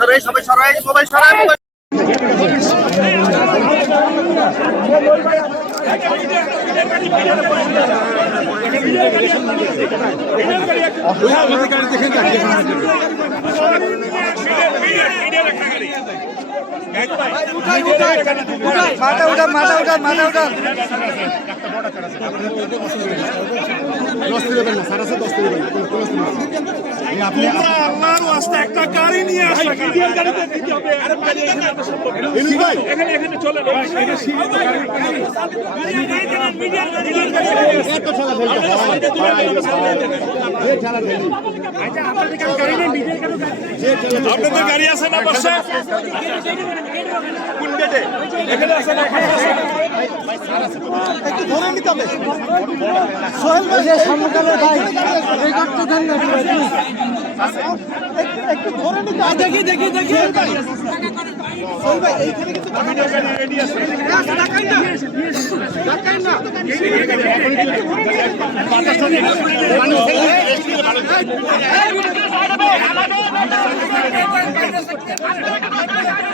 সরাই সবাই সরাই সবাই সরাই মোবাইল মাথা উঠা মাথা উঠা মাথা উঠা একটা গাড়ি নিয়ে আসলে আপনাদের গাড়ি আছে না পাশে কোন গেটে এখানে আছে না? একটু ধরে নিতে হবে। সোহেল ভাই না একটু ধরে নিতে দেখি দেখি দেখি। সোহেল ভাই এইখানে কিন্তু রেডি আছে। ভাইয়া